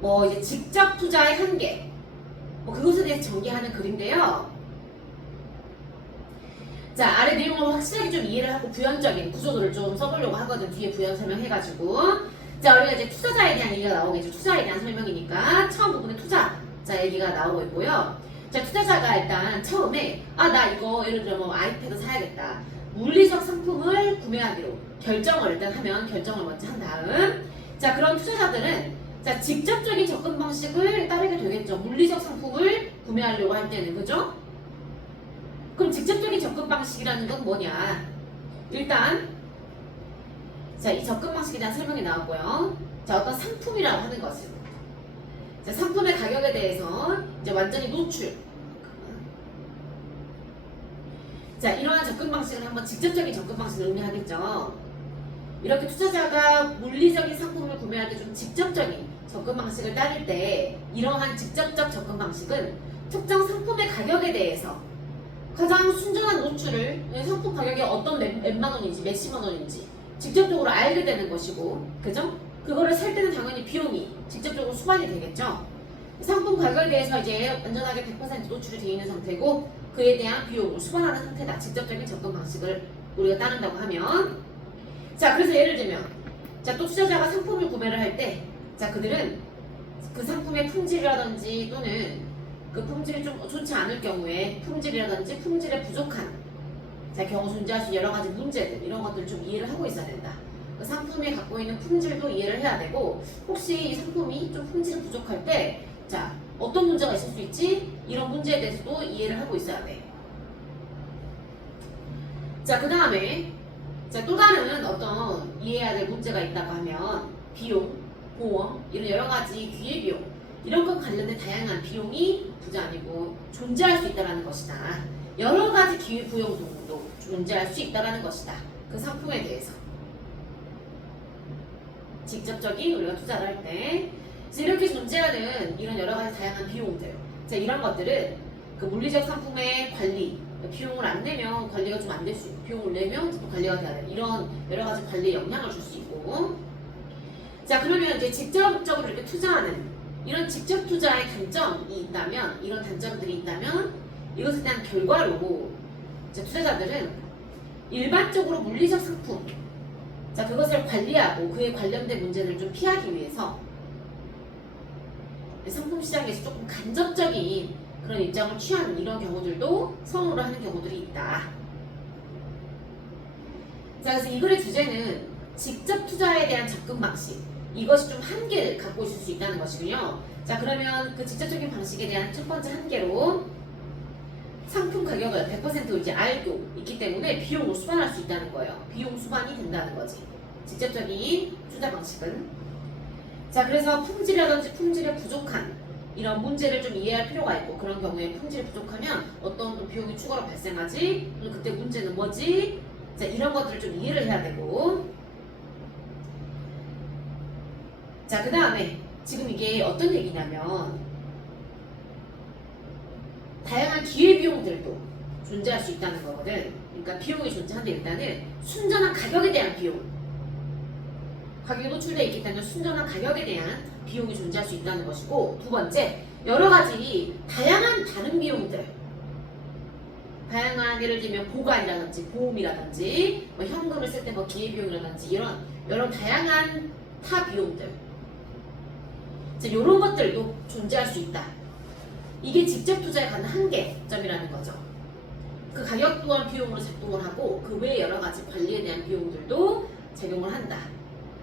뭐 이제 직접 투자의 한계, 뭐 그것에 대해서 전개하는 글인데요. 자, 아래 내용을 확실하게 좀 이해를 하고 부연적인 구조도를 좀 써보려고 하거든. 뒤에 부연 설명해가지고. 자, 우리가 이제 투자자에 대한 얘기가 나오겠죠. 투자에 대한 설명이니까 처음 부분에 투자자 얘기가 나오고 있고요. 자, 투자자가 일단 처음에 나 이거 예를 들어 뭐 아이패드 사야겠다. 물리적 상품을 구매하기로 결정을 일단 하면 결정을 먼저 한 다음, 자, 그런 투자자들은 자, 직접적인 접근 방식을 따르게 되겠죠. 물리적 상품을 구매하려고 할 때는, 그죠? 그럼 직접적인 접근 방식이라는 건 뭐냐? 일단 자, 이 접근 방식에 대한 설명이 나왔고요. 자, 어떤 상품이라고 하는 것은 자, 상품의 가격에 대해서 이제 완전히 노출. 자, 이러한 접근 방식은 한번 직접적인 접근 방식을 의미하겠죠. 이렇게 투자자가 물리적인 상품을 구매할 때 좀 직접적인 접근 방식을 따를 때 이러한 직접적 접근 방식은 특정 상품의 가격에 대해서 가장 순전한 노출을 상품 가격이 어떤 몇만 원인지 몇십만 원인지 직접적으로 알게 되는 것이고, 그죠? 그거를 살 때는 당연히 비용이 직접적으로 수반이 되겠죠. 상품 가격에 대해서 이제 완전하게 100% 노출이 되어 있는 상태고 그에 대한 비용을 수반하는 상태다. 직접적인 접근 방식을 우리가 따른다고 하면, 자, 그래서 예를 들면 자, 또 투자자가 상품을 구매를 할 때 자, 그들은 그 상품의 품질이라든지 또는 그 품질이 좀 좋지 않을 경우에 품질이라든지 품질에 부족한 자, 경우 존재할 수 있는 여러 가지 문제들, 이런 것들을 좀 이해를 하고 있어야 된다. 그 상품이 갖고 있는 품질도 이해를 해야 되고, 혹시 이 상품이 좀 품질이 부족할 때 자, 어떤 문제가 있을 수 있지? 이런 문제에 대해서도 이해를 하고 있어야 돼. 자, 그 다음에 자, 또 다른 어떤 이해해야 될 문제가 있다고 하면 비용, 보험, 이런 여러 가지 기회비용, 이런 것 관련된 다양한 비용이 부자 아니고 존재할 수 있다는 것이다. 여러 가지 기회부여도 존재할 수 있다는 것이다. 그 상품에 대해서. 직접적인 우리가 투자를 할 때. 이렇게 존재하는 이런 여러 가지 다양한 비용들. 자, 이런 것들은 그 물리적 상품의 관리, 비용을 안 내면 관리가 좀 안 될 수 있고, 비용을 내면 또 관리가 돼야 돼. 이런 여러 가지 관리에 영향을 줄 수 있고. 자, 그러면 이제 직접적으로 이렇게 투자하는 이런 직접 투자의 단점이 있다면, 이런 단점들이 있다면, 이것에 대한 결과로 이제 투자자들은 일반적으로 물리적 상품, 자, 그것을 관리하고 그에 관련된 문제를 좀 피하기 위해서 상품 시장에서 조금 간접적인 그런 입장을 취하는 이런 경우들도 선호를 하는 경우들이 있다. 자, 그래서 이 글의 주제는 직접 투자에 대한 접근 방식, 이것이 좀 한계를 갖고 있을 수 있다는 것이군요. 자, 그러면 그 직접적인 방식에 대한 첫 번째 한계로 상품 가격을 100% 이제 알고 있기 때문에 비용을 수반할 수 있다는 거예요. 비용 수반이 된다는 거지. 직접적인 투자 방식은. 자, 그래서 품질이라든지 품질에 부족한 이런 문제를 좀 이해할 필요가 있고, 그런 경우에 품질이 부족하면 어떤 또 비용이 추가로 발생하지? 그때 문제는 뭐지? 자, 이런 것들을 좀 이해를 해야 되고. 자, 그 다음에 지금 이게 어떤 얘기냐면 다양한 기회비용들도 존재할 수 있다는 거거든. 그러니까 비용이 존재하는데 일단은 순전한 가격에 대한 비용, 가격이 노출되어 있기 때문에 순전한 가격에 대한 비용이 존재할 수 있다는 것이고, 두 번째, 여러 가지 다양한 다른 비용들, 다양한 예를 들면 보관이라든지 보험이라든지 뭐 현금을 쓸 때 뭐 기회비용이라든지 이런 여러 다양한 타 비용들, 자, 이런 것들도 존재할 수 있다. 이게 직접 투자에 갖는 한계점이라는 거죠. 그 가격 또한 비용으로 작동을 하고 그 외에 여러 가지 관리에 대한 비용들도 적용을 한다.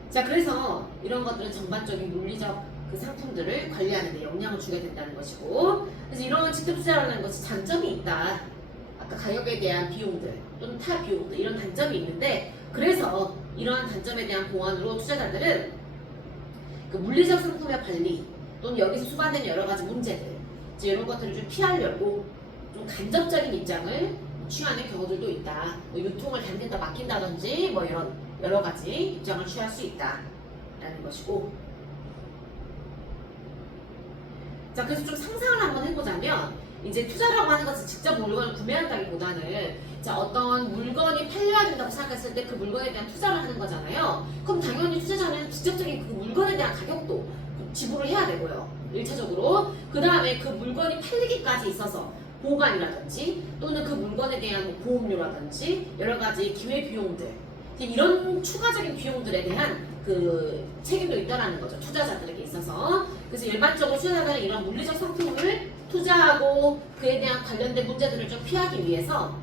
자, 그래서 이런 것들은 전반적인 물리적 그 상품들을 관리하는 데 영향을 주게 된다는 것이고, 그래서 이런 직접 투자라는 것이 장점이 있다. 아까 가격에 대한 비용들 또는 타 비용들, 이런 단점이 있는데, 그래서 이러한 단점에 대한 보완으로 투자자들은 그 물리적 상품의 관리 또는 여기서 수반되는 여러 가지 문제들, 이런 것들을 좀 피하려고 좀 간접적인 입장을 취하는 경우들도 있다. 뭐 유통을 당긴다 맡긴다든지 뭐 이런 여러 가지 입장을 취할 수 있다라는 것이고, 자, 그래서 좀 상상을 한번 해보자면 이제 투자라고 하는 것은 직접 물건을 구매한다기보다는 자, 어떤 물건이 팔려야 된다고 생각했을 때 그 물건에 대한 투자를 하는 거잖아요. 그럼 당연히 투자자는 직접적인 그 물건에 대한 가격도 지불을 해야 되고요. 1차적으로. 그 다음에 그 물건이 팔리기까지 있어서 보관이라든지 또는 그 물건에 대한 뭐 보험료라든지 여러 가지 기회 비용들 이런 추가적인 비용들에 대한 그 책임도 있다라는 거죠. 투자자들에게 있어서. 그래서 일반적으로 투자자들은 이런 물리적 상품을 투자하고 그에 대한 관련된 문제들을 좀 피하기 위해서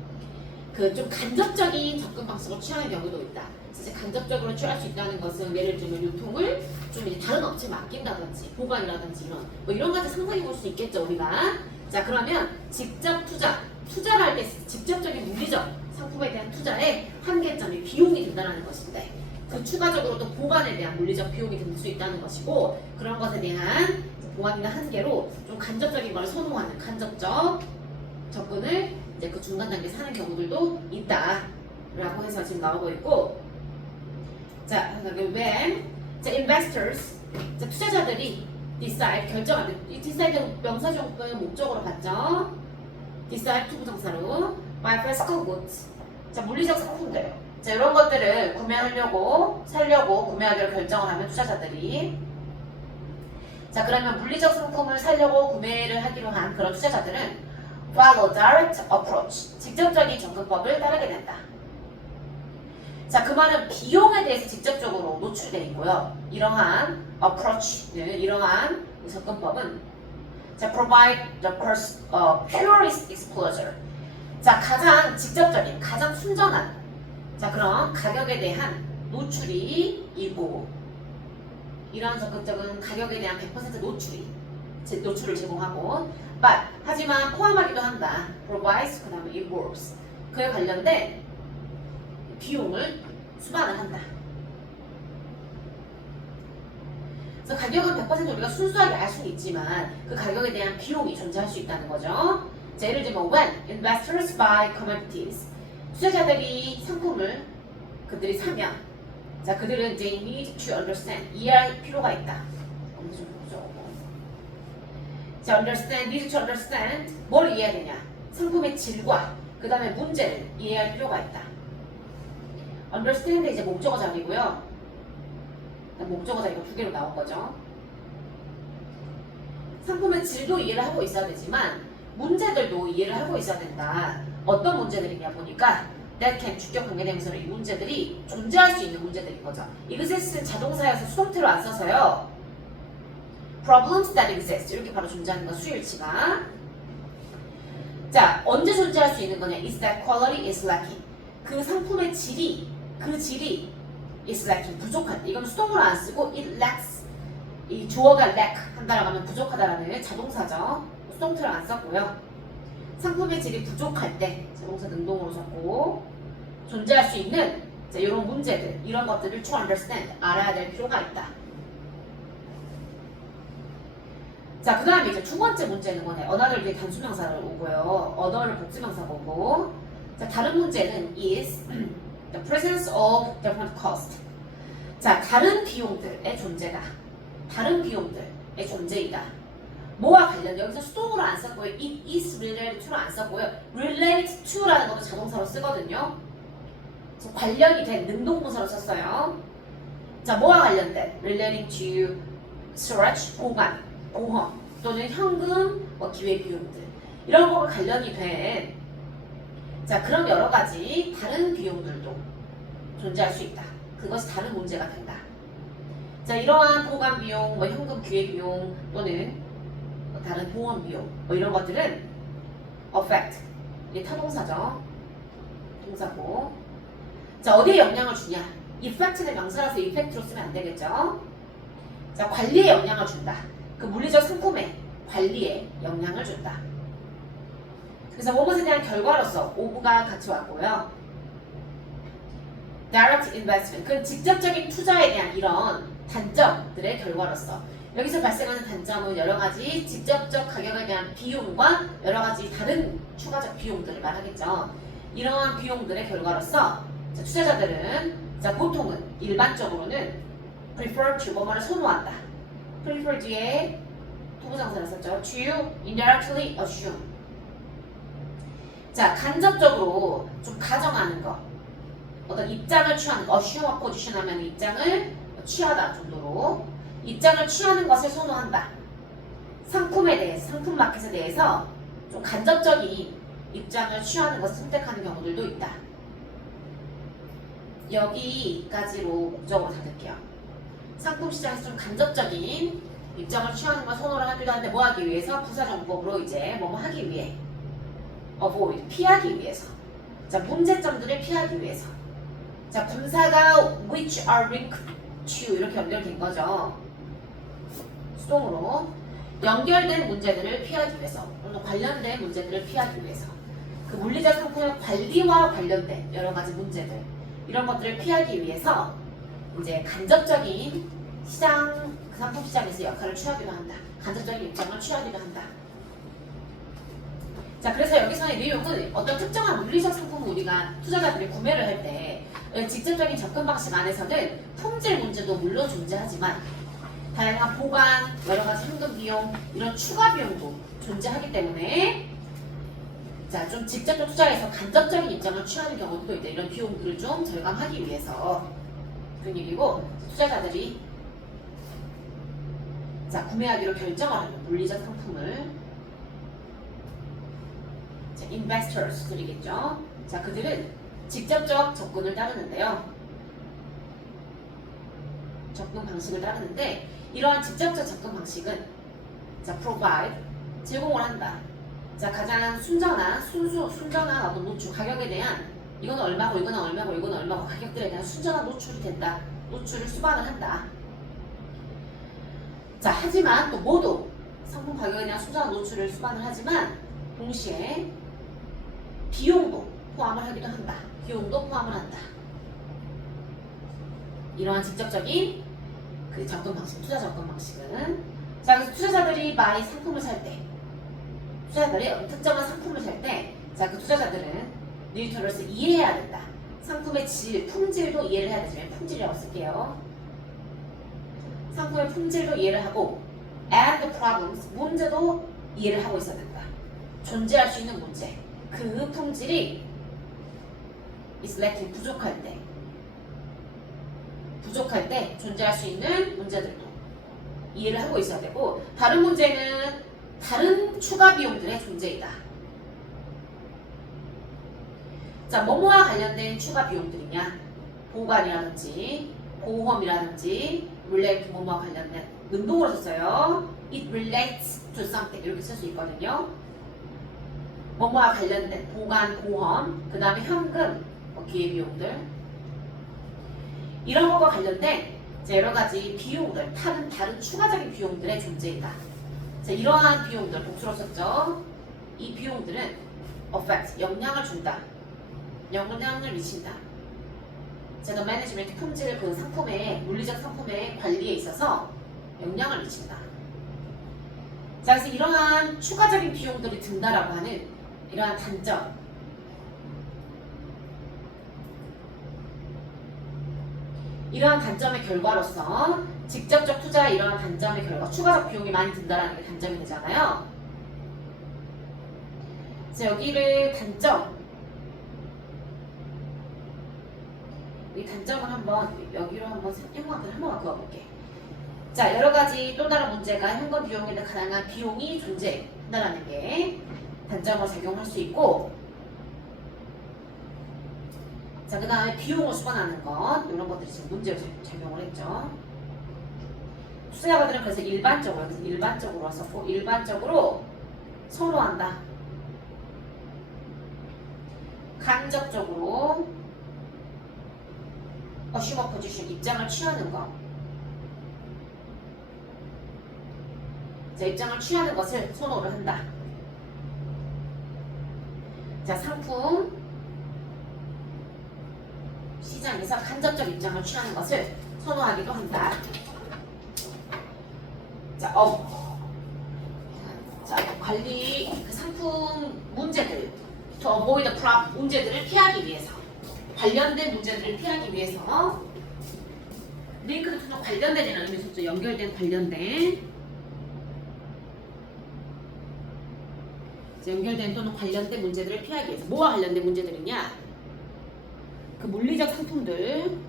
그 좀 간접적인 접근 방식을 취하는 경우도 있다. 이제 간접적으로 취할 수 있다는 것은 예를 들면 유통을 좀 이제 다른 업체에 맡긴다든지 보관이라든지 이런 것들 상상해 볼 수 있겠죠 우리가. 자 그러면 직접 투자를 할 때 직접적인 물리적 상품에 대한 투자의 한계점이 비용이 된다는 것인데 그 추가적으로 또 보관에 대한 물리적 비용이 들 수 있다는 것이고 그런 것에 대한 보완이나 한계로 좀 간접적인 걸 선호하는 간접적 접근을 이제 그 중간 단계에서 하는 경우들도 있다라고 해서 지금 나오고 있고 자, when investors 투자자들이 decide 결정하는 이 decide 명사조건 목적으로 봤죠. decide 투부정사로 buy physical goods 자 물리적 상품들 자 이런 것들을 구매하려고 살려고 구매하기로 결정을 하면 투자자들이 자 그러면 물리적 상품을 살려고 구매를 하기로 한 그런 투자자들은 follow direct approach 직접적인 접근법을 따르게 된다. 자, 그 말은 비용에 대해서 직접적으로 노출되어 있고요. 이러한 approach는 이러한 접근법은 자, provide the purest exposure 자, 가장 직접적인, 가장 순전한 자, 그런 가격에 대한 노출이 있고 이러한 적극적인 가격에 대한 100% 노출을 제공하고 but 하지만 포함하기도 한다. provides 그 다음에 involves 그에 관련된 비용을 수반을 한다. 그래서 가격은 100% 우리가 순수하게 알 수는 있지만 그 가격에 대한 비용이 존재할 수 있다는 거죠. 자, 예를 들면 when investors buy commodities 투자자들이 상품을 그들이 사면 자 그들은 they need to understand 이해할 필요가 있다. 좀 보죠. 자 need to understand 뭘 이해해야 되냐? 상품의 질과 그 다음에 문제를 이해할 필요가 있다. understand 이제 목적어 자리고요. 목적어 자리가 두 개로 나온 거죠. 상품의 질도 이해를 하고 있어야 되지만 문제들도 이해를 하고 있어야 된다. 어떤 문제들이냐 보니까 that can 주격 관계대명사로 이 문제들이 존재할 수 있는 문제들인 거죠. exist는 자동사여서 수동태로 안 써서요. problems that exist 이렇게 바로 존재하는 건 수일치가. 자 언제 존재할 수 있는 거냐? is that quality is lacking 그 상품의 질이 is lacking 부족한 이건 수동으로 안 쓰고 it lacks 이 주어가 lack 한다라고 하면 부족하다라는 자동사죠. 수동태로 안 썼고요. 상품의 질이 부족할 때 자동사 능동으로 썼고 존재할 수 있는 이런 문제들 이런 것들을 to understand 알아야 될 필요가 있다. 자, 그 다음에 이제 두 번째 문제는 뭐냐? 언어를 위해 단수명사를 오고요. 언어를 복수명사가 오고 자, 다른 문제는 is the presence of different cost 자, 다른 비용들의 존재다. 다른 비용들의 존재이다. 뭐와 관련 여기서 수동으로 안 썼고요. it is related to로 안 썼고요. related to라는 것도 자동사로 쓰거든요. 관련이 된 능동문사로 썼어요. 자, 뭐와 관련된 relating to storage, 보관, 보험 또는 현금, 기회비용들 이런 거가 관련이 된 자, 그런 여러 가지 다른 비용들도 존재할 수 있다. 그것이 다른 문제가 된다. 자, 이러한 보관 비용, 현금 기회 비용 또는 다른 보험 비용 이런 것들은 affect 이게 타동사죠. 동사고. 자, 어디에 영향을 주냐? effect는 명사라서 effect로 쓰면 안 되겠죠. 자, 관리에 영향을 준다. 그 물리적 상품의 관리에 영향을 준다. 그래서 무엇에 대한 결과로서 of가 같이 왔고요. direct investment 그 직접적인 투자에 대한 이런 단점들의 결과로서 여기서 발생하는 단점은 여러 가지 직접적 가격에 대한 비용과 여러 가지 다른 추가적 비용들을 말하겠죠. 이러한 비용들의 결과로서 자, 투자자들은 자, 보통은 일반적으로는 prefer to 뭐뭐를 선호한다. prefer 뒤에 투부정사를 썼죠. to indirectly assume 자, 간접적으로 좀 가정하는 것 어떤 입장을 취하는 거 assume a position 하면 입장을 취하다 정도로 입장을 취하는 것을 선호한다. 상품에 대해서, 상품 마켓에 대해서 좀 간접적인 입장을 취하는 것을 선택하는 경우들도 있다. 여기까지로 목적으로 닫을게요. 상품 시장에서 좀 간접적인 입장을 취하는 걸 선호를 하기도 하는데 뭐 하기 위해서? 부사정법으로 이제 뭐뭐 하기 위해. avoid, 피하기 위해서. 자, 문제점들을 피하기 위해서. 자, 분사가 which are linked to 이렇게 연결된 거죠. 수동으로 연결된 문제들을 피하기 위해서 또는 관련된 문제들을 피하기 위해서 그 물리적 상품의 관리와 관련된 여러 가지 문제들 이런 것들을 피하기 위해서 이제 간접적인 시장, 그 상품 시장에서 역할을 취하기도 한다. 간접적인 입장을 취하기도 한다. 자, 그래서 여기서의 내용은 어떤 특정한 물리적 상품을 우리가 투자자들이 구매를 할 때 직접적인 접근 방식 안에서는 품질 문제도 물론 존재하지만 다양한 보관, 여러 가지 현금 비용, 이런 추가 비용도 존재하기 때문에 자, 좀 직접적 투자에서 간접적인 입장을 취하는 경우도 있다. 이런 비용들을 좀 절감하기 위해서 그런 얘기고 투자자들이 자, 구매하기로 결정을 하는 물리적 상품을 자, investors들이겠죠. 자, 그들은 직접적 접근을 따르는데요. 접근 방식을 따르는데 이러한 직접적 접근 방식은 자, provide, 제공을 한다. 자, 가장 순전한 어떤 노출, 가격에 대한 이거는 얼마고 이거는 얼마고 이거는 얼마고 가격들에 대한 순전한 노출이 된다. 노출을 수반을 한다. 자, 하지만 또 모두 상품 가격에 대한 순전한 노출을 수반을 하지만 동시에 비용도 포함을 하기도 한다. 비용도 포함을 한다. 이러한 직접적인 그 접근 방식, 투자 접근 방식은 자, 그래서 투자자들이 많이 상품을 살 때, 투자자들이 특정한 상품을 살 때, 자, 그 투자자들은 뉴트럴을 이해해야 된다. 상품의 질, 품질도 이해를 해야 되지만 품질이라고 쓸게요. 상품의 품질도 이해를 하고 and the problems, 문제도 이해를 하고 있어야 된다. 존재할 수 있는 문제, 그 품질이 is lacking, 부족할 때 존재할 수 있는 문제들도 이해를 하고 있어야 되고 다른 문제는 다른 추가 비용들의 존재이다. 자, 뭐뭐와 관련된 추가 비용들이냐? 보관이라든지 보험이라든지 relate 뭐뭐와 관련된 능동으로 썼어요. It relates to something 이렇게 쓸 수 있거든요. 뭐뭐와 관련된 보관, 보험, 그 다음에 현금, 기회비용들 이런 것과 관련된 여러 가지 비용들, 다른 추가적인 비용들의 존재이다. 자, 이러한 비용들, 복수로 썼죠. 이 비용들은 affect, 영향을 준다. 영향을 미친다. 자, the management, 품질, 그 상품의, 물리적 상품의 관리에 있어서 영향을 미친다. 자, 그래서 이러한 추가적인 비용들이 든다라고 하는 이러한 단점, 이러한 단점의 결과로서 직접적 투자의 이러한 단점의 결과, 추가적 비용이 많이 든다라는 게 단점이 되잖아요. 그래서 여기를 단점, 이 단점을 한번 여기로 한번 형광펜 한 번만 그어볼게. 자, 여러 가지 또 다른 문제가 현금 비용에 대한 가능한 비용이 존재한다는 게 단점으로 작용할 수 있고, 자, 그 다음에 비용을 수반하는 것, 이런 것들이 지금 문제로 작용을 했죠. 투자자들은 그래서 일반적으로 썼고, 일반적으로 선호한다. 간접적으로 어슈머 포지션, 입장을 취하는 것. 자, 입장을 취하는 것을 선호를 한다. 자, 상품 시장에서 간접적 입장을 취하는 것을 선호하기도 한다. 자, 자, 관리, 그 상품 문제들, to avoid the problem, 문제들을 피하기 위해서, 관련된 문제들을 피하기 위해서, 링크드 투는 관련된이라는 의미죠. 연결된, 관련된. 연결된 또는 관련된 문제들을 피하기 위해서. 뭐와 관련된 문제들이냐? 그 물리적 상품들,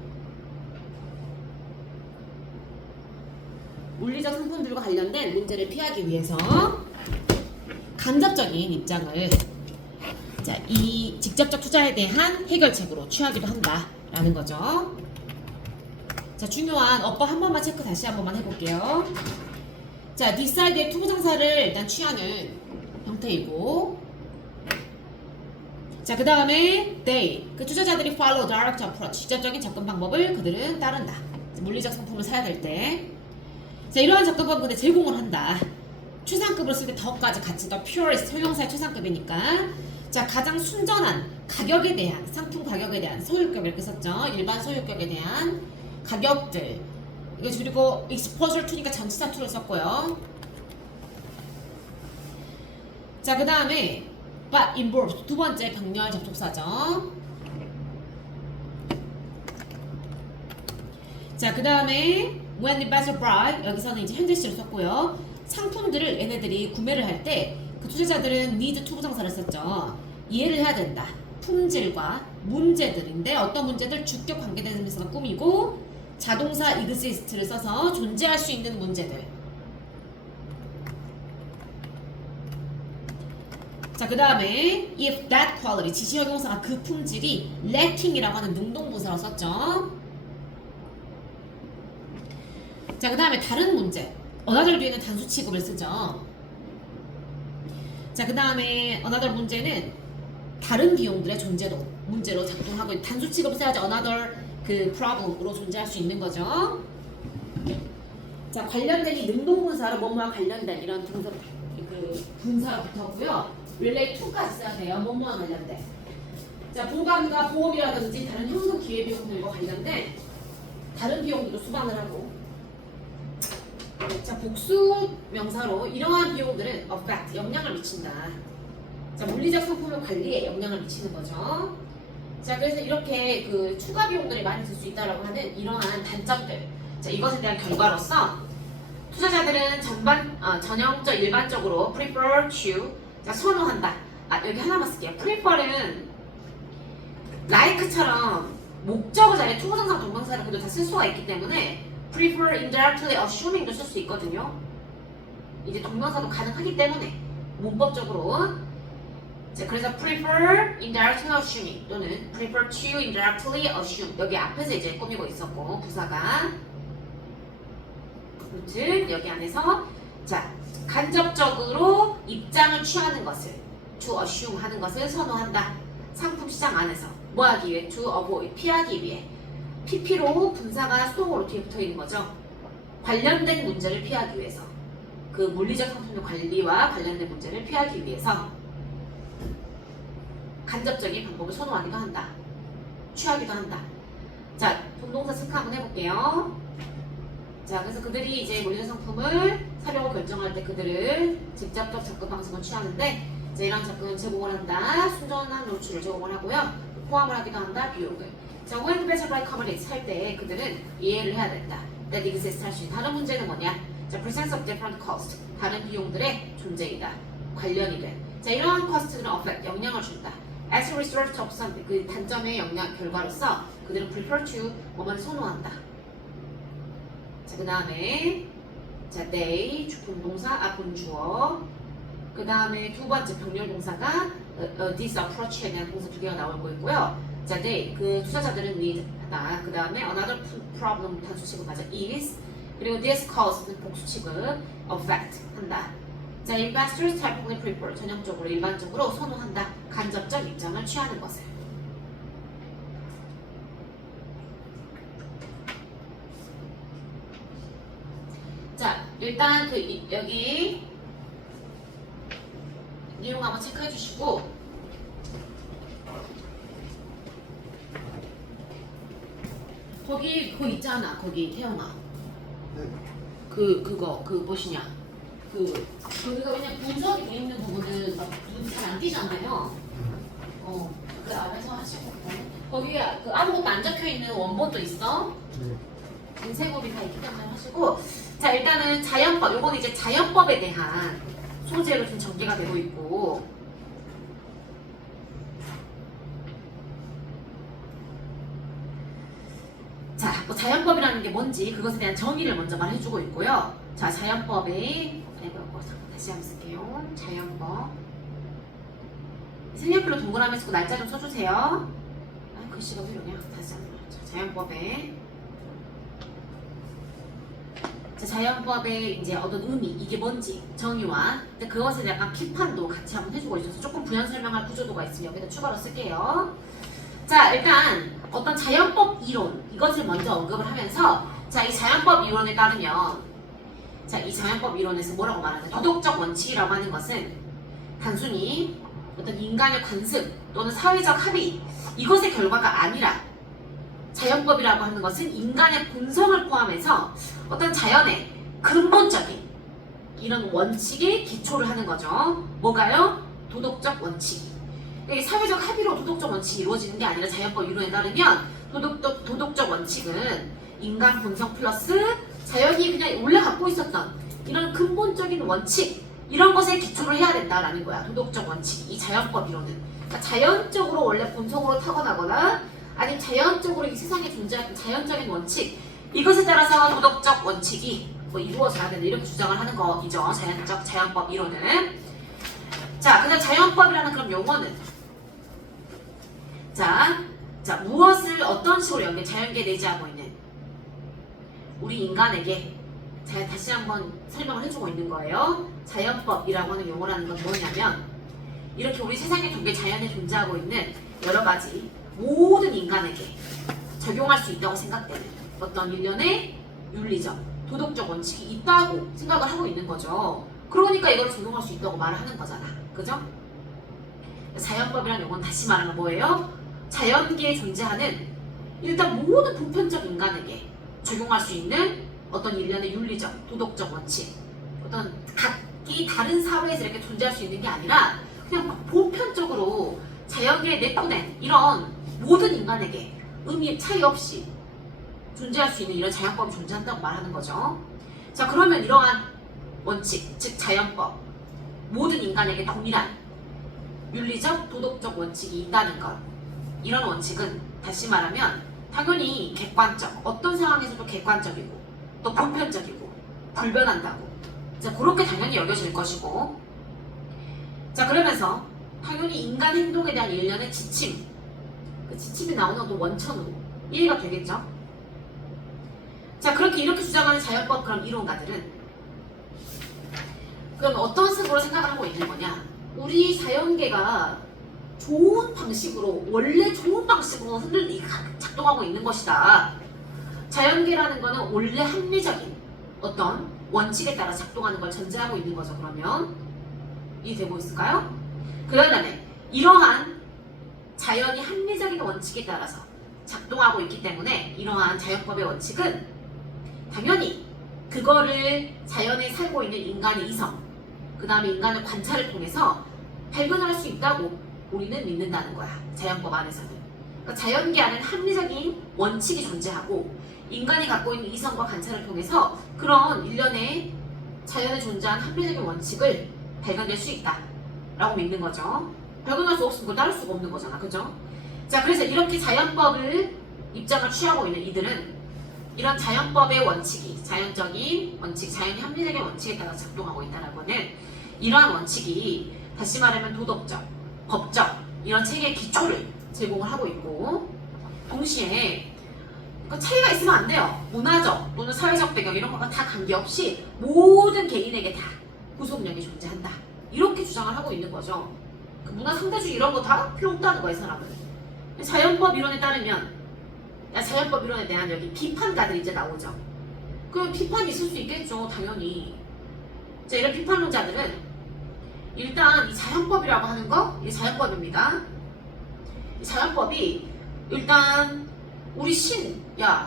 물리적 상품들과 관련된 문제를 피하기 위해서 간접적인 입장을 자, 이 직접적 투자에 대한 해결책으로 취하기도 한다라는 거죠. 자, 중요한 어법 한 번만 체크 다시 한 번만 해볼게요. 자, 디사이드의 투부정사를 일단 취하는 형태이고, 자, 그 다음에 they, 그 투자자들이 follow direct approach, 직접적인 접근 방법을 그들은 따른다. 물리적 상품을 사야 될 때, 자, 이러한 접근 방법을 근데 제공을 한다. 최상급으로 쓸 때 더까지 같이 더 purest, 형용사의 최상급이니까, 자, 가장 순전한 가격에 대한, 상품 가격에 대한 소유격 이렇게 썼죠. 일반 소유격에 대한 가격들. 이거 그리고 exposure to니까 전치사 to를 썼고요. 자, 그 다음에 but involves 두 번째 병렬 접속사죠. 자, 그 다음에 when the better buy 여기서는 이제 현재 시를 썼고요. 상품들을 얘네들이 구매를 할 때 그 투자자들은 need to 부정사를 썼죠. 이해를 해야 된다. 품질과 문제들인데 어떤 문제들 주격 관계대명사가 꾸미고 자동사 exist를 써서 존재할 수 있는 문제들. 자, 그 다음에 if that quality 지시형용사가 그 품질이 lacking이라고 하는 능동부사로 썼죠. 자, 그 다음에 다른 문제 another 뒤에는 단수 취급을 쓰죠. 자, 그 다음에 another 문제는 다른 비용들의 존재도 문제로 작동하고 단수 취급을 써야지 another 그 problem으로 존재할 수 있는 거죠. 자, 관련된 이 능동분사로 뭐뭐와 관련된 이런 동사 그 분사가 붙었고요. relate to까지 써야 돼요. 뭐뭐와 관련된. 자, 보관과 보험이라든지 다른 현금 기회비용들과 관련된 다른 비용들도 수반을 하고. 자, 복수 명사로 이러한 비용들은 affect 영향을 미친다. 자, 물리적 상품의 관리에 영향을 미치는 거죠. 자, 그래서 이렇게 그 추가 비용들이 많이 들 수 있다라고 하는 이러한 단점들. 자, 이것에 대한 결과로서 투자자들은 전형적 일반적으로 prefer to 자, 선호한다. 아, 여기 하나만 쓸게요. prefer는 like처럼 목적어 자리에 투부정사 동명사를 그대로 다 쓸 수가 있기 때문에 prefer indirectly assuming도 쓸 수 있거든요. 이제 동명사도 가능하기 때문에 문법적으로 자, 그래서 prefer indirectly assuming 또는 prefer to indirectly assume 여기 앞에서 이제 꾸미고 있었고 부사가 아무튼 여기 안에서 자, 간접적으로 입장을 취하는 것을 to assume 하는 것을 선호한다. 상품 시장 안에서 뭐 하기 위해? to avoid 피하기 위해. PP로 분사가 수동으로 뒤에 붙어 있는 거죠. 관련된 문제를 피하기 위해서. 그 물리적 상품의 관리와 관련된 문제를 피하기 위해서 간접적인 방법을 선호하기도 한다. 취하기도 한다. 자, 동동사 체크 한번 해볼게요. 자, 그래서 그들이 이제 물리적 상품을 사려고 결정할 때 그들을 직접적 접근 방식을 취하는데 이제 이런 접근을 제공을 한다. 순전한 노출을 제공을 하고요. 포함을 하기도 한다. 비용을. 자, when the better buy commodities 할 때 그들은 이해를 해야 된다. that exist 할 수 있는 다른 문제는 뭐냐? 자, presence of different cost 다른 비용들의 존재이다. 관련이 돼. 자, 이러한 cost는 affect 영향을 준다. as a result of something 그 단점의 영향 결과로서 그들은 prefer to 뭐뭐를 선호한다. 자, 그 다음에 자, they 주품동사 본주어 그 다음에 두 번째 병렬 동사가 this approach에 대한 동사 두 개가 나오고 있고요. 자, they 그 투자자들은 need다. 그 다음에 another problem 단수 취급 맞아 is 그리고 this cause는 복수 취급 affect 한다. 자, investors typically prefer 전형적으로 일반적으로 선호한다. 간접적 입장을 취하는 것을. 자, 일단 그 여기 내용 한번 체크해 주시고 거기 그거 있잖아. 거기 태영아. 그거 무엇이냐? 거기가 그냥 분석이 돼 있는 부분은 눈이 잘 안 띄잖아요. 그 안에서 하시고 거기에 그 아무것도 안 적혀 있는 원본도 있어. 인쇄법이 다 있기 때문에 하시고 자, 일단은 자연법 요거는 이제 자연법에 대한 소재로 좀 전개가 되고 있고 자, 뭐 자연법이라는 게 뭔지 그것에 대한 정의를 먼저 말해주고 있고요. 자, 자연법에 다시 한번 쓸게요. 자연법. 색연필로 동그라미 쓰고 날짜 좀 써주세요. 아, 글씨가 왜 이러냐? 다시 한번. 자, 자연법에. 자, 자연법의 이제 어떤 의미, 이게 뭔지 정의와 근데 그것에 약간批판도 같이 한번 해주고 있어서 조금 부연 설명할 구조도가 있으면 여기다 추가로 쓸게요. 자, 일단 어떤 자연법 이론 이것을 먼저 언급을 하면서 자, 이 자연법 이론에 따르면 자, 이 자연법 이론에서 뭐라고 말하냐? 도덕적 원칙이라고 하는 것은 단순히 어떤 인간의 관습 또는 사회적 합의 이것의 결과가 아니라 자연법이라고 하는 것은 인간의 본성을 포함해서 어떤 자연의 근본적인 이런 원칙에 기초를 하는 거죠. 뭐가요? 도덕적 원칙이. 사회적 합의로 도덕적 원칙이 이루어지는 게 아니라 자연법 이론에 따르면 도덕적 원칙은 인간 본성 플러스 자연이 그냥 원래 갖고 있었던 이런 근본적인 원칙 이런 것에 기초를 해야 된다라는 거야. 도덕적 원칙. 이 자연법 이론은. 그러니까 자연적으로 원래 본성으로 타고나거나 아니면 자연적으로 이 세상에 존재하는 자연적인 원칙 이것에 따라서 도덕적 원칙이 뭐 이루어져야 된다 이렇게 주장을 하는 거이죠. 자연법 이론은. 자, 그다음 자연법이라는 그런 용어는 자, 무엇을 어떤 식으로 자연계에 내재하고 있는 우리 인간에게 다시 한번 설명을 해주고 있는 거예요. 자연법이라고 하는 용어라는 건 뭐냐면 이렇게 우리 세상에 자연에 존재하고 있는 여러 가지 모든 인간에게 적용할 수 있다고 생각되는 어떤 일련의 윤리적, 도덕적 원칙이 있다고 생각을 하고 있는 거죠. 그러니까 이걸 적용할 수 있다고 말을 하는 거잖아. 그죠? 자연법이라는 용어는 다시 말하면 뭐예요? 자연계에 존재하는 일단 모든 보편적 인간에게 적용할 수 있는 어떤 일련의 윤리적, 도덕적 원칙 어떤 각기 다른 사회에서 이렇게 존재할 수 있는 게 아니라 그냥 보편적으로 자연계에 내포된 이런 모든 인간에게 의미 차이 없이 존재할 수 있는 이런 자연법이 존재한다고 말하는 거죠. 자, 그러면 이러한 원칙, 즉 자연법 모든 인간에게 동일한 윤리적, 도덕적 원칙이 있다는 것 이런 원칙은 다시 말하면 당연히 객관적, 어떤 상황에서도 객관적이고 또 보편적이고 불변한다고 자, 그렇게 당연히 여겨질 것이고 자, 그러면서 당연히 인간 행동에 대한 일련의 지침 그 지침이 나오는 어떤 원천으로 이해가 되겠죠? 자, 이렇게 주장하는 자연법 그런 이론가들은 그럼 어떤 식으로 생각을 하고 있는 거냐? 우리 자연계가 좋은 방식으로 원래 좋은 방식으로 작동하고 있는 것이다. 자연계라는 거는 원래 합리적인 어떤 원칙에 따라 작동하는 걸 전제하고 있는 거죠. 그러면 이해되고 있을까요? 그 다음에 이러한 자연이 합리적인 원칙에 따라서 작동하고 있기 때문에 이러한 자연법의 원칙은 당연히 그거를 자연에 살고 있는 인간의 이성 그 다음에 인간의 관찰을 통해서 발견할 수 있다고 우리는 믿는다는 거야. 자연법 안에서는. 그러니까 자연계 안에는 합리적인 원칙이 존재하고 인간이 갖고 있는 이성과 관찰을 통해서 그런 일련의 자연에 존재한 합리적인 원칙을 발견될 수 있다 라고 믿는 거죠. 발견할 수 없으면 그걸 따를 수가 없는 거잖아. 그죠? 자, 그래서 이렇게 자연법을 입장을 취하고 있는 이들은 이런 자연법의 원칙이 자연적인 원칙, 자연의 합리적인 원칙에 따라 작동하고 있다는 거는 이러한 원칙이 다시 말하면 도덕적, 법적 이런 체계의 기초를 제공을 하고 있고 동시에 그 차이가 있으면 안 돼요. 문화적 또는 사회적 배경 이런 거가 다 관계없이 모든 개인에게 다 구속력이 존재한다. 이렇게 주장을 하고 있는 거죠. 그 문화 상대주의 이런 거 다 필요 없다는 거예요, 사람은. 자연법 이론에 따르면 자연법 이론에 대한 여기 비판가들이 이제 나오죠. 그럼 비판이 있을 수 있겠죠, 당연히. 자, 이런 비판론자들은 일단 이 자연법이라고 하는 거, 이게 자연법입니다. 이 자연법이 일단 우리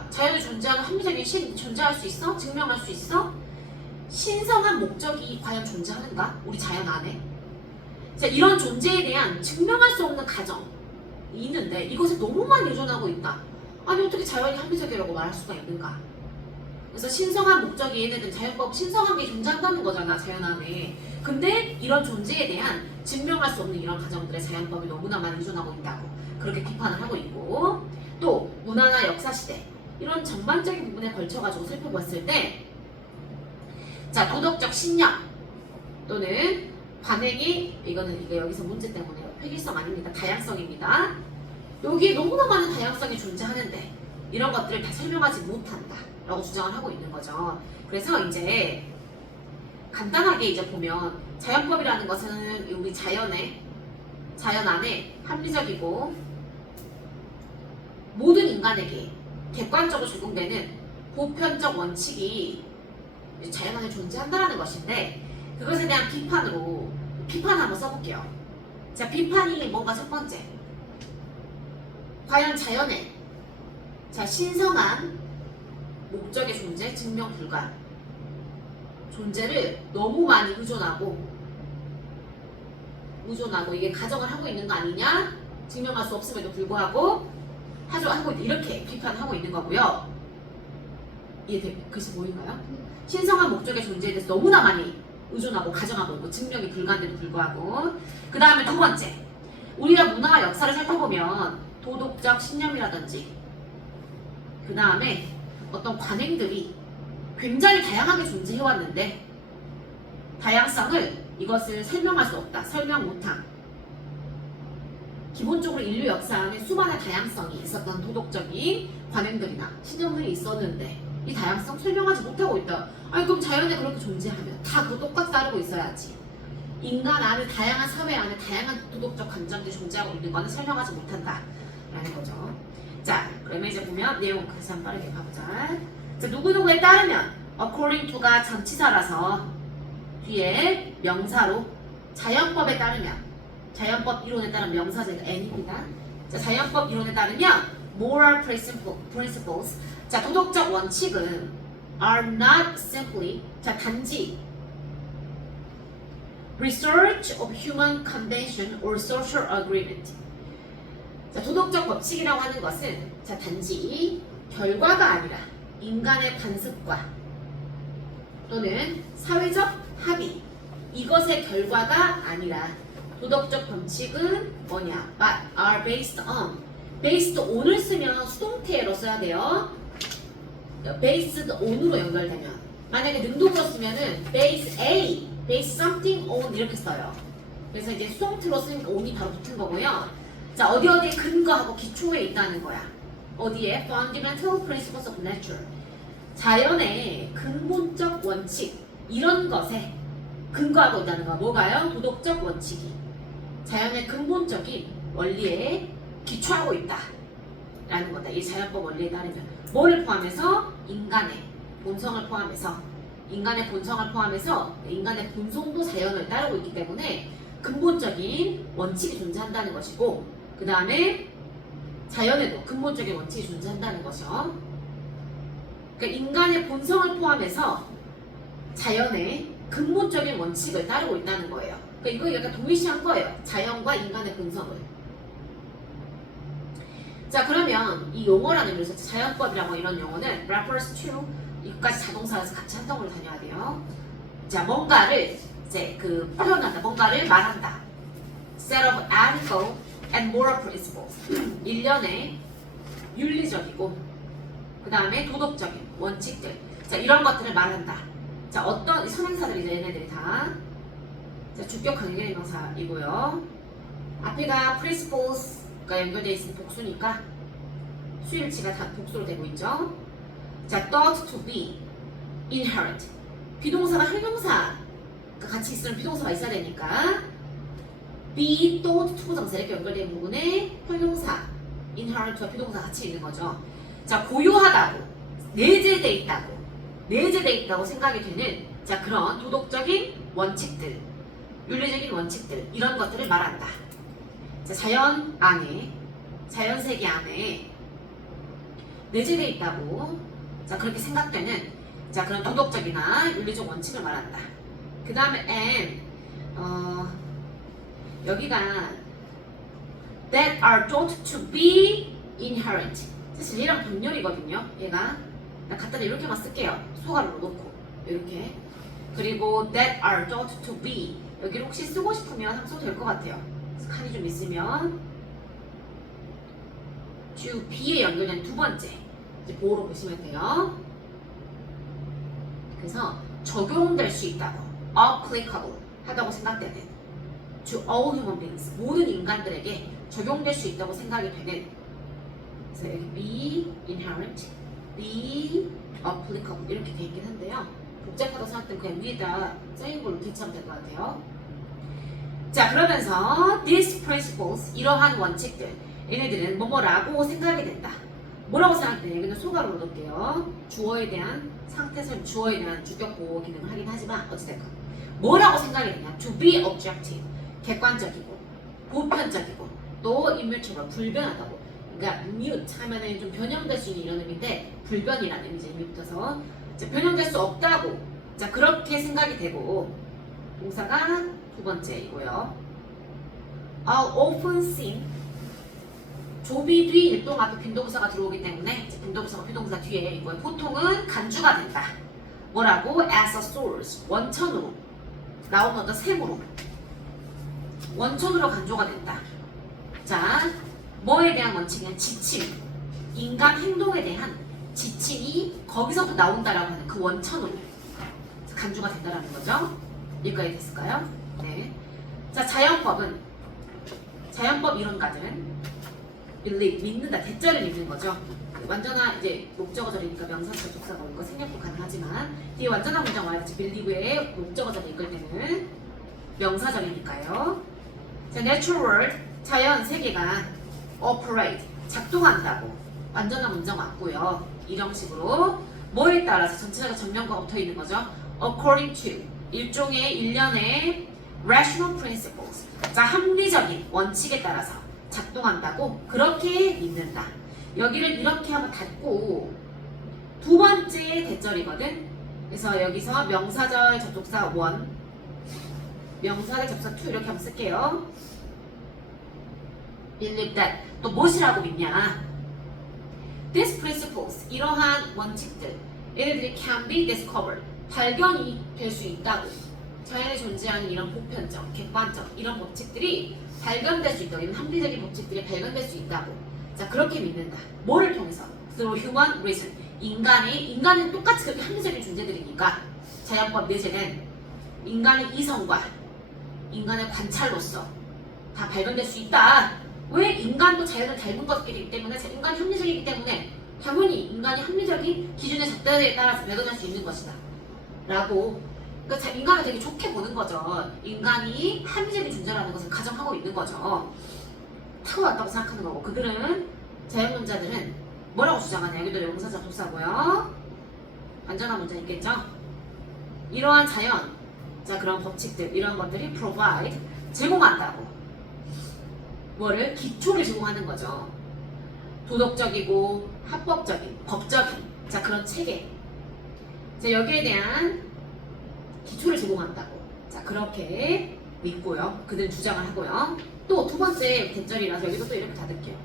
자연에 존재하는 합리적인 신 존재할 수 있어? 증명할 수 있어? 신성한 목적이 과연 존재하는가? 우리 자연 안에? 자, 이런 존재에 대한 증명할 수 없는 가정이 있는데 이것에 너무만 의존하고 있다. 아니 어떻게 자연이 합리적이라고 말할 수가 있는가? 그래서 신성한 목적이 얘네들은 자연법 신성한 게 존재한다는 거잖아, 자연 안에. 근데 이런 존재에 대한 증명할 수 없는 이런 가정들의 자연법이 너무나 많이 의존하고 있다고 그렇게 비판을 하고 있고 또 문화나 역사시대 이런 전반적인 부분에 걸쳐가지고 살펴봤을 때 자, 도덕적 신념 또는 관행이 이거는 이게 여기서 문제 때문에 획일성 아닙니다. 다양성입니다. 여기에 너무나 많은 다양성이 존재하는데 이런 것들을 다 설명하지 못한다 라고 주장을 하고 있는 거죠. 그래서 이제 간단하게 이제 보면 자연법이라는 것은 우리 자연 안에 합리적이고 모든 인간에게 객관적으로 적용되는 보편적 원칙이 자연 안에 존재한다는 것인데 그것에 대한 비판을 한번 써볼게요. 자, 비판이 뭔가 첫 번째. 과연 자연에 신성한 목적의 존재 증명 불가. 존재를 너무 많이 의존하고 이게 가정을 하고 있는 거 아니냐? 증명할 수 없음에도 불구하고 하고 이렇게 비판하고 있는 거고요. 글씨 보이나요? 신성한 목적의 존재에 대해서 너무나 많이 의존하고 가정하고 있고 증명이 불가한데도 불구하고 그 다음에 두 번째 우리가 문화와 역사를 살펴보면 도덕적 신념이라든지 그 다음에 어떤 관행들이 굉장히 다양하게 존재해왔는데 다양성을 이것을 설명할 수 없다. 설명 못함. 기본적으로 인류 역사 안에 수많은 다양성이 있었던 도덕적인 관행들이나 신념들이 있었는데 이 다양성 설명하지 못하고 있다. 아니 그럼 자연에 그렇게 존재하면 다 그거 똑같이 따르고 있어야지. 인간 안에 다양한 사회 안에 다양한 도덕적 감정들이 존재하고 있는 거는 설명하지 못한다 라는 거죠. 자, 그러면 이제 보면 내용 다시 한번 빠르게 가보자. 자, 누구누구에 따르면 according to가 전치사라서 뒤에 명사로 자연법에 따르면 자연법 이론에 따른 명사제가 n입니다. 자, 자연법 이론에 따르면 moral principles 자, 도덕적 원칙은 are not simply 자, 단지 research of human convention or social agreement 자, 도덕적 법칙이라고 하는 것은 자, 단지 결과가 아니라 인간의 관습과 또는 사회적 합의 이것의 결과가 아니라 도덕적 법칙은 뭐냐? But are based on을 쓰면 수동태로 써야 돼요. based on으로 연결되면 만약에 능동으로 쓰면은 base something on 이렇게 써요. 그래서 이제 수동태로 쓰니까 on이 바로 붙은 거고요. 자, 어디에 근거하고 기초에 있다는 거야. 어디에? Fundamental principles of nature. 자연의 근본적 원칙 이런 것에 근거하고 있다는 거야. 뭐가요? 도덕적 원칙이 자연의 근본적인 원리에 기초하고 있다 라는 거다. 이 자연법 원리에 따르면 뭐를 포함해서? 인간의 본성을 포함해서 인간의 본성도 자연을 따르고 있기 때문에 근본적인 원칙이 존재한다는 것이고 그 다음에 자연에도 근본적인 원칙이 존재한다는 것이요. 그러니까 인간의 본성을 포함해서 자연의 근본적인 원칙을 따르고 있다는 거예요. 그러니까 이거 약간 동일시한 거예요. 자연과 인간의 본성을. 자, 그러면 이 용어라는 그래서 자연법이라고 이런 용어는 refers to 이것까지 자동사라서 같이 한 덩어리로 다녀야 돼요. 자, 뭔가를 이제 표현한다. 뭔가를 말한다. set of ethical and moral principles. 일련의 윤리적이고 그 다음에 도덕적인 원칙들. 자, 이런 것들을 말한다. 자, 어떤 선행사들이죠. 얘네들이 다. 자, 주격 관계대명사이고요. 앞에가 principles가 연결되어 있으면 복수니까 수일치가 다 복수로 되고 있죠. 자, thought to be, inherent. 비동사가 형용사가 같이 있으면 비동사가 있어야 되니까 be, thought, to 정사 이렇게 연결된 부분에 형용사, inherent와 비동사 같이 있는 거죠. 자, 고유하다고, 내재돼 있다고 생각이 되는 자, 그런 도덕적인 원칙들, 윤리적인 원칙들 이런 것들을 말한다. 자, 자연 세계 안에 내재돼 있다고 자, 그렇게 생각되는 자, 그런 도덕적이나 윤리적 원칙을 말한다. 그 다음에 and 여기가 that are thought to be inherent. 사실 얘랑 병렬이거든요. 얘가 갖다 이렇게만 쓸게요. 소가로 놓고 이렇게. 그리고 that are thought to be 여기를 혹시 쓰고 싶으면 한번 써도 될 것 같아요. 칸이 좀 있으면 to be에 연결된 두 번째 이제 보호로 보시면 돼요. 그래서 적용될 수 있다고 applicable 하다고 생각되는 to all human beings 모든 인간들에게 적용될 수 있다고 생각이 되는 그래서 여기 be inherent, be applicable 이렇게 돼 있긴 한데요. 복잡하다고 생각되면 그냥 위에다 써있는 걸로 대체하면 될 것 같아요. 자 그러면서 these principles 이러한 원칙들 얘네들은 뭐뭐라고 생각이 된다. 뭐라고 생각되냐? 이거는 소가로 넣을게요. 주어에 대한 상태에서 주어에 대한 주격보호 기능을 하긴 하지만 어찌됐건 뭐라고 생각이 되냐? To be objective 객관적이고 보편적이고 또 immutable 불변하다고 그러니까 mute 하면은 좀 변형될 수 있는 이런 의미인데 불변이라는 의미죠. 이미 붙어서 자, 변형될 수 없다고 자 그렇게 생각이 되고 동사가 두 번째이고요. are often seen 조비 뒤 일동 앞에 빈동사가 들어오기 때문에 빈동사가 비동사 뒤에 있고요. 보통은 간주가 된다. 뭐라고? as a source 원천으로 나오는 어떤 셈으로 원천으로 간주가 된다. 자 뭐에 대한 원칙이냐? 지침 인간 행동에 대한 지침이 거기서부터 나온다라고 하는 그 원천으로 간주가 된다라는 거죠. 여기까지 됐을까요? 네. 자 자연법 이론가들은 believe 믿는다 대절을 믿는 거죠. 완전한 이제 목적어절이니까 명사절 접사가 오는 거 생략도 가능하지만 뒤에 완전한 문장 와야지 believe의 목적어절을 이끌 때는 명사절이니까요. 자 natural world 자연 세계가 operate 작동한다고 완전한 문장 왔고요. 이런 식으로 뭐에 따라서 전체적인 전면과가 붙어 있는 거죠. according to 일종의 일련의 rational principles 자 합리적인 원칙에 따라서 작동한다고 그렇게 믿는다. 여기를 이렇게 하면 닫고 두 번째 대절이거든. 그래서 여기서 명사절 접속사 1 명사절 접속사 2 이렇게 한번 쓸게요. believe that 또 무엇이라고 믿냐? These principles 이러한 원칙들 얘네들이 can be discovered 발견이 될 수 있다고 자연에 존재하는 이런 보편적, 객관적 이런 법칙들이 발견될 수 있다고 이런 합리적인 법칙들이 발견될 수 있다고 자 그렇게 믿는다. 뭐를 통해서? Through human reason 인간은 똑같이 그렇게 합리적인 존재들이니까 자연법 내재는 인간의 이성과 인간의 관찰로서 다 발견될 수 있다. 왜? 인간도 자연을 닮은 것들이기 때문에 인간이 합리적이기 때문에 당연히 인간이 합리적인 기준의 잣대에 따라서 발견할 수 있는 것이다 라고 그러니까 인간을 되게 좋게 보는 거죠. 인간이 합리적인 존재라는 것을 가정하고 있는 거죠. 타고났다고 생각하는 거고 그들은 자연론자들은 뭐라고 주장하냐. 여기도 명사절 접사고요. 완전한 문장 있겠죠. 이러한 자연 자 그런 법칙들 이런 것들이 provide 제공한다고 뭐를? 기초를 제공하는 거죠. 도덕적이고 합법적인 법적인 자 그런 체계 자 여기에 대한 기초를 제공한다고 자 그렇게 믿고요. 그들은 주장을 하고요. 또 두 번째 대절이라서 여기도 또 이렇게 닫을게요.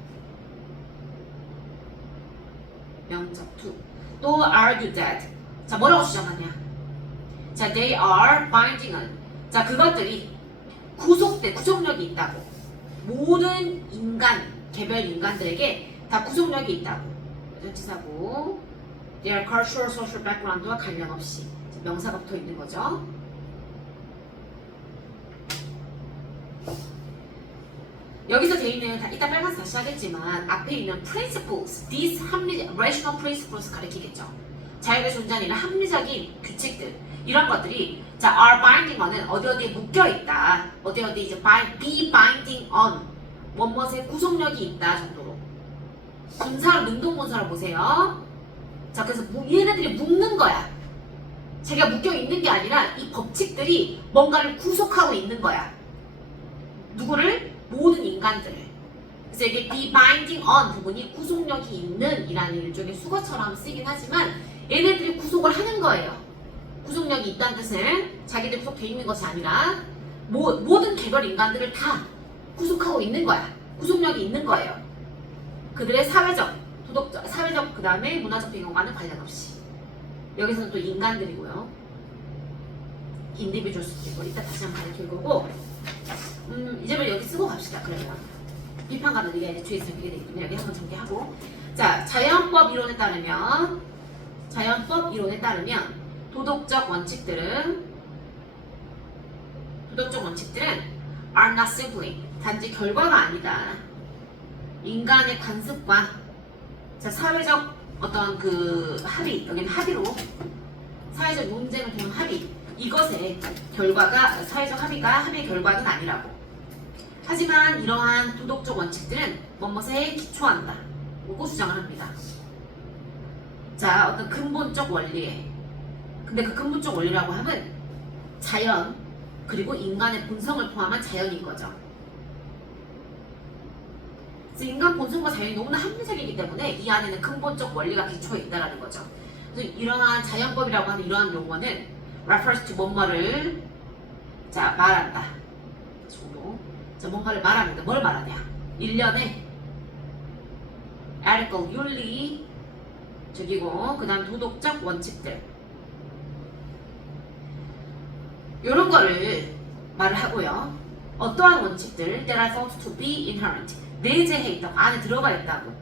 명적 2 또 argue that 자 뭐라고 주장하냐. 자 they are binding on 자 그것들이 구속력이 있다고 모든 인간 개별 인간들에게 다 구속력이 있다고 전치사고 their cultural social background와 관련 없이 명사가 붙어 있는 거죠. 여기서 돼 있는 다 이따 빨간색 다시 하겠지만 앞에 있는 principles, these rational principles 가리키겠죠. 자연에 존재하는 이런 합리적인 규칙들 이런 것들이 자 are binding on은 어디에 묶여 있다. 어디 이제 be binding on 뭐뭐에 구속력이 있다 정도로 분사로 능동분사로 보세요. 자 그래서 얘네들이 묶는 거야. 자기가 묶여 있는 게 아니라 이 법칙들이 뭔가를 구속하고 있는 거야. 누구를? 모든 인간들을. 그래서 이게 be binding on 부분이 구속력이 있는 이라는 일종의 수거처럼 쓰이긴 하지만 얘네들이 구속을 하는 거예요. 구속력이 있다는 뜻은 자기들 구속돼 있는 것이 아니라 모든 개별 인간들을 다 구속하고 있는 거야. 구속력이 있는 거예요. 그들의 사회적, 도덕적, 사회적 그 다음에 문화적 배경과는 관련 없이. 여기서는 또 인간들이고요. 인디비주얼스도 있고 이따 다시 한번 가르칠 거고 이제부터 여기 쓰고 갑시다. 그러면 비판가는 우리가 이제 주의해서 정리가 되기 때문에 여기 한번 정리하고 자 자연법 이론에 따르면 도덕적 원칙들은 are not simply 단지 결과가 아니다. 인간의 관습과 자, 사회적 어떤 그 합의, 여기는 합의로 사회적 논쟁을 통한 합의 이것의 결과가 사회적 합의의 결과는 아니라고. 하지만 이러한 도덕적 원칙들은 뭐뭐에 기초한다. 고 주장을 합니다. 자, 어떤 근본적 원리에. 근데 그 근본적 원리라고 하면 자연 그리고 인간의 본성을 포함한 자연인 거죠. 그래서 인간 본성과 자연이 너무나 합리적이기 때문에 이 안에는 근본적 원리가 기초해 있다는 거죠. 그래서 이러한 자연법이라고 하는 이러한 용어는 refers to 뭐뭐를 자 말한다. 자 뭔가를 말하는데 뭘 말하냐? 일련의 ethical 윤리 적이고 그 다음 도덕적 원칙들 이런 거를 말을 하고요. 어떠한 원칙들 that are thought to be inherent 내재해 있다고 안에 들어가 있다고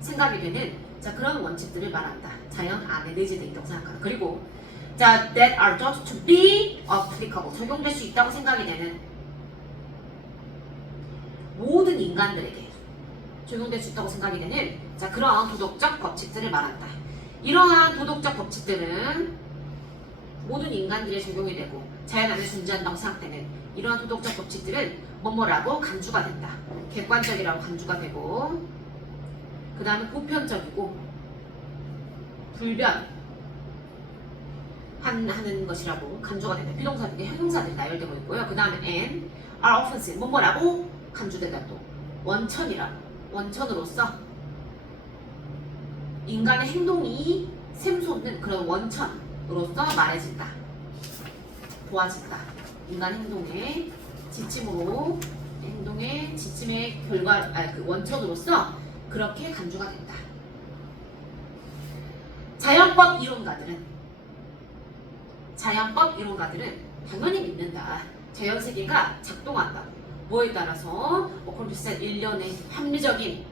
생각이 되는 자 그런 원칙들을 말한다. 자연 안에 내재되어 있다고 생각한다. 그리고 자 that are thought to be applicable 적용될 수 있다고 생각이 되는 모든 인간들에게 적용될 수 있다고 생각이 되는 자 그런 도덕적 법칙들을 말한다. 이러한 도덕적 법칙들은 모든 인간들에 적용이 되고 자연 안에 존재한다고 생각되는 이러한 도덕적 법칙들은 뭐뭐라고 간주가 된다. 객관적이라고 간주가 되고 그 다음에 보편적이고 불변 하는 것이라고 간주가 된다. 비동사들이 형용사들이 나열되고 있고요. 그 다음에 and are often seen 뭐뭐라고 간주된다. 또 원천이라고 원천으로서 인간의 행동이 샘솟는 그런 원천으로서 말해진다. 보아진다. 인간 행동의 지침으로 행동의 지침의 결과 그 원천으로서 그렇게 간주가 된다. 자연법 이론가들은 당연히 믿는다. 자연 세계가 작동한다고. 뭐에 따라서 콜피셋 일련의 합리적인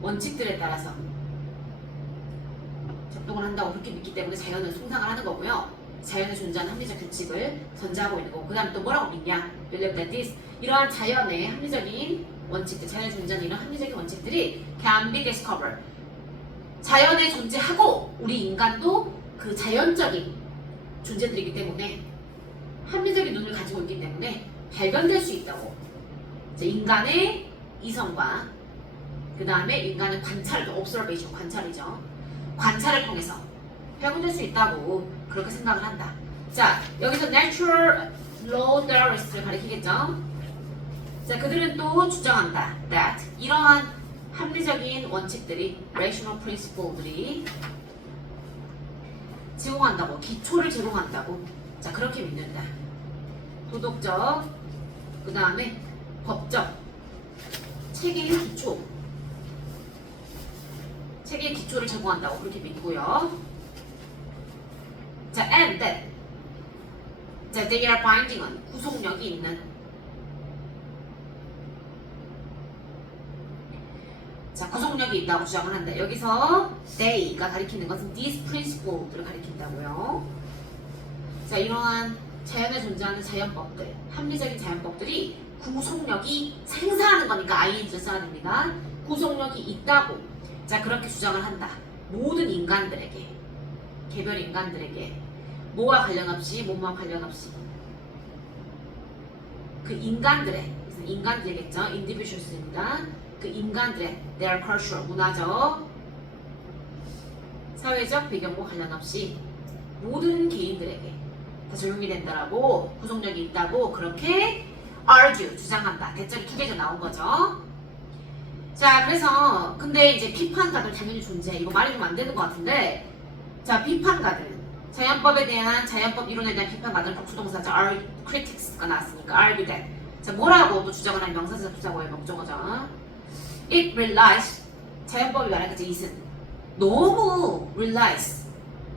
원칙들에 따라서 작동을 한다고 그렇게 믿기 때문에 자연을 숭상을 하는 거고요. 자연에 존재하는 합리적 규칙을 전제하고 있는 거고 그 다음에 또 뭐라고 믿냐? believe that this 이러한 자연의 합리적인 원칙들 자연에 존재하는 이런 합리적인 원칙들이 can be discovered 자연에 존재하고 우리 인간도 그 자연적인 존재들이기 때문에 합리적인 눈을 가지고 있기 때문에 발견될 수 있다고. 인간의 이성과 그 다음에 인간의 관찰, observation 관찰이죠. 관찰을 통해서 발견될 수 있다고 그렇게 생각을 한다. 자, 여기서 natural law theorist를 가리키겠죠. 자, 그들은 또 주장한다. that 이러한 합리적인 원칙들이 rational principle들이 제공한다고 기초를 제공한다고. 자, 그렇게 믿는다. 도덕적 그 다음에 법적 체계의 기초를 제공한다고 그렇게 믿고요. 자, and that 자, they are binding on 구속력이 있는 자, 구속력이 있다고 주장을 한다. 여기서 they가 가리키는 것은 these principles를 가리킨다고요. 자, 이러한 자연에 존재하는 자연법들, 합리적인 자연법들이 구속력이 생사하는 거니까 ing를 써야 됩니다. 구속력이 있다고. 자, 그렇게 주장을 한다. 모든 인간들에게, 개별 인간들에게 뭐와 관련 없이, 뭐와 관련 없이 그 인간들이겠죠. individuals입니다. 그 인간들의 their cultural, 문화적, 사회적 배경과 관련 없이 모든 개인들에게 다 적용이 된다라고 구속력이 있다고 그렇게 argue 주장한다. 대절이 두 개가 나온 거죠. 자, 그래서 근데 이제 비판가들 당연히 존재해. 이거 말해주면 안 되는 것 같은데 자, 비판가들 자연법에 대한 자연법 이론에 대한 비판가들 복수동사죠. critics가 나왔으니까 argue that 자, 뭐라고 또 주장을 하는 명사에서 주장을 해 목적어죠. It relies 자연법이 말하는 게 it은 너무 relies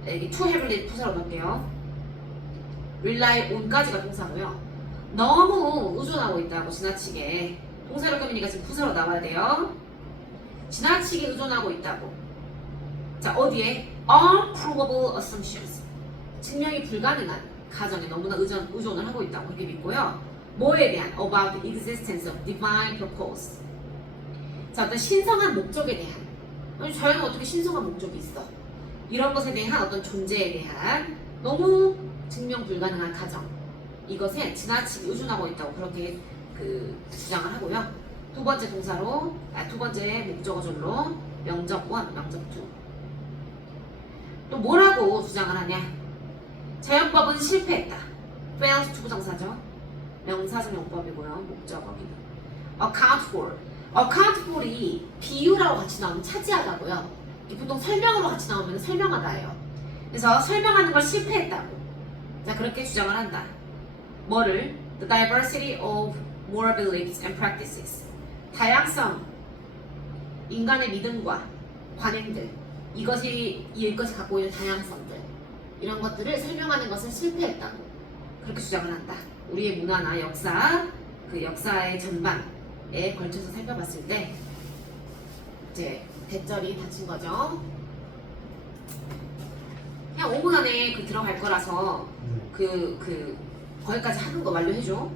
여기 too heavily 부사로 넣을게요. rely on까지가 동사고요. 너무 의존하고 있다고 지나치게 동사로 꾸미니까 지금 부사로 나와야 돼요. 지나치게 의존하고 있다고. 자, 어디에? unprovable assumptions. 증명이 불가능한 가정에 너무나 의존을 하고 있다고 그렇게 믿고요. 뭐에 대한? about the existence of divine purpose. 자, 어떤 신성한 목적에 대한. 아니, 자연은 어떻게 신성한 목적이 있어? 이런 것에 대한 어떤 존재에 대한 너무 증명 불가능한 가정. 이것에 지나치게 의존하고 있다고 그렇게 주장을 하고요. 두 번째 동사로, 두 번째 목적어절로 명적 1, 명적 2. 또 뭐라고 주장을 하냐? 자연법은 실패했다. failed to 부정사죠. 명사적 용법이고요. 목적어기는. account for. account for이 비유라고 같이 나오면 차지하다고요. 보통 설명으로 같이 나오면 설명하다예요. 그래서 설명하는 걸 실패했다고. 자, 그렇게 주장을 한다. 뭐를? The diversity of moral beliefs and practices. 다양성, 인간의 믿음과 관행들, 이것이 갖고 있는 다양성들, 이런 것들을 설명하는 것을 실패했다고 그렇게 주장을 한다. 우리의 문화나 역사, 그 역사의 전반에 걸쳐서 살펴봤을 때 이제 대절이 닫힌 거죠. 그냥 5분 안에 들어갈 거라서 거기까지 하는 거 완료해줘.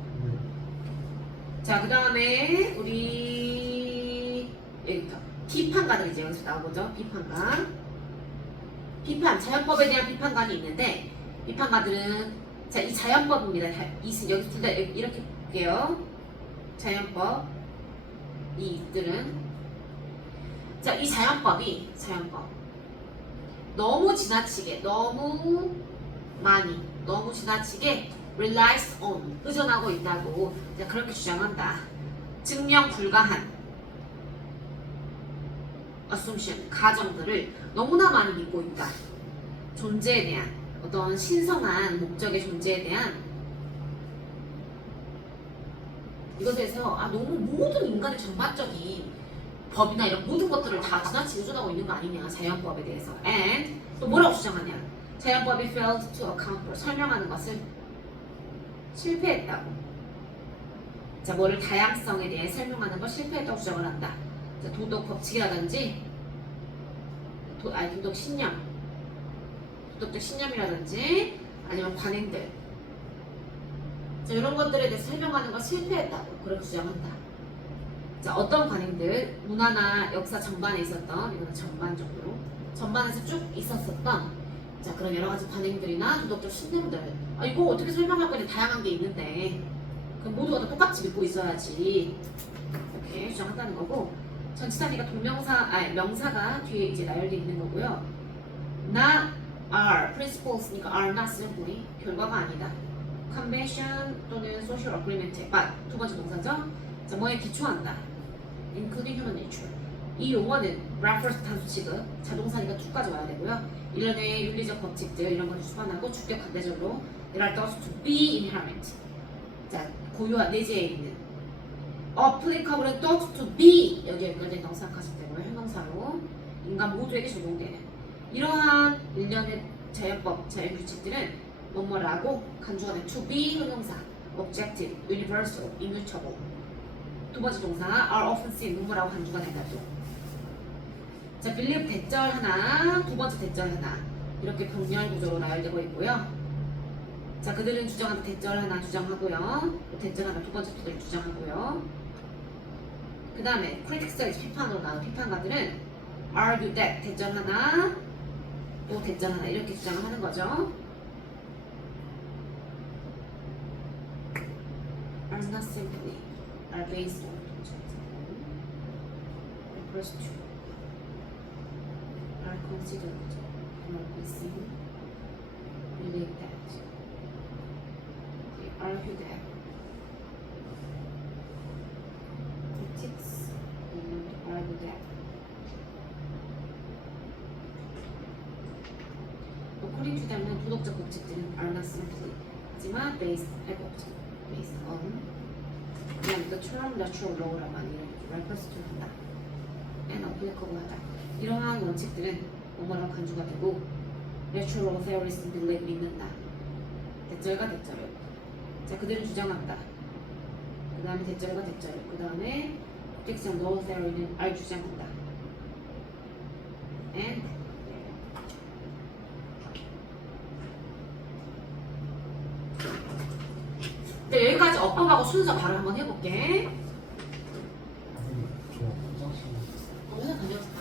자, 그 다음에 우리 여기부터 비판가들 이제 여기서 나오죠. 비판가. 비판, 자연법에 대한 비판관이 있는데 비판가들은 자, 이 자연법입니다. 여기 둘 다 이렇게 볼게요. 자연법 이들은 자, 이 자연법 너무 지나치게 너무 지나치게 relies on 의존하고 있다고 그렇게 주장한다. 증명 불가한 assumption 가정들을 너무나 많이 믿고 있다. 존재에 대한 어떤 신성한 목적의 존재에 대한 이것에 대해서 너무 모든 인간의 전반적인 법이나 이런 모든 것들을 다 지나치게 의존하고 있는 거 아니냐 자연법에 대해서. And 또 뭐라고 주장하냐? 자연법이 failed to account for 설명하는 것을 실패했다고. 자, 뭐를 다양성에 대해 설명하는 걸 실패했다고 주장을 한다. 자, 도덕 법칙이라든지 도덕적 신념이라든지 아니면 관행들, 자, 이런 것들에 대해서 설명하는 걸 실패했다고 그렇게 주장한다. 자, 어떤 관행들, 문화나 역사 전반에 있었던, 이거는 전반에서 쭉 있었었던 자, 그런 여러 가지 관행들이나 도덕적 신념들, 이거 어떻게 설명할 거냐, 다양한 게 있는데 그럼 모두가 다 똑같이 믿고 있어야지 이렇게 주장한다는 거고, 전치 단위가 명사가 뒤에 이제 나열되어 있는 거고요. not are principles니까 are not simply 결과가 아니다. convention 또는 social agreement but 두 번째 동사죠. 자, 뭐에 기초한다. including human nature. 이 용어는 refers 단수 취급 자동사니까 to까지 와야 되고요. 일련의 윤리적 법칙들 이런 것을 수반하고 주격 관대절로 there are thought to be inherent. 자, 고유한 내재에 있는 applicable은 thought to be 여기에 연결된다고 생각하시면 되고요. 형용사로 인간 모두에게 적용되는 이러한 일련의 자연법, 자연규칙들은 뭐뭐라고 간주가 된 to be 형용사 objective, universal, immutable. 두 번째 동사 are often seen 뭐뭐라고 간주가 된다 또. 자, believe 대절 하나, 두 번째 대절 하나 이렇게 병렬 구조로 나열되고 있고요. 자, 그들은 주장하는 대절 하나 주장하고요. 대절 하나 두 번째 토대를 주장하고요. 그 다음에 critics 비판으로 나온 비판가들은 argue that 대절 하나 또 대절 하나 이렇게 주장을 하는 거죠. are not simply are based on refers to are considered cannot be seen relate that they argue that critics and argue that according to them은 도덕적 법칙들은 are not simply 하지만 based on 그냥 the term natural law라고 하는 refers to 한다 and applicable 하다. 이러한 원칙들은 뭐뭐라고 간주가 되고 natural law theories believe 믿는다. 대절과 대절. 자, 그들은 주장한다. 그 다음에 대절과 대절. 그 다음에 objective law theory는 알 주장한다. and 네, 여기까지 어법하고 순서 바로 한번 해볼게. 저 화장실. 화장 다녀.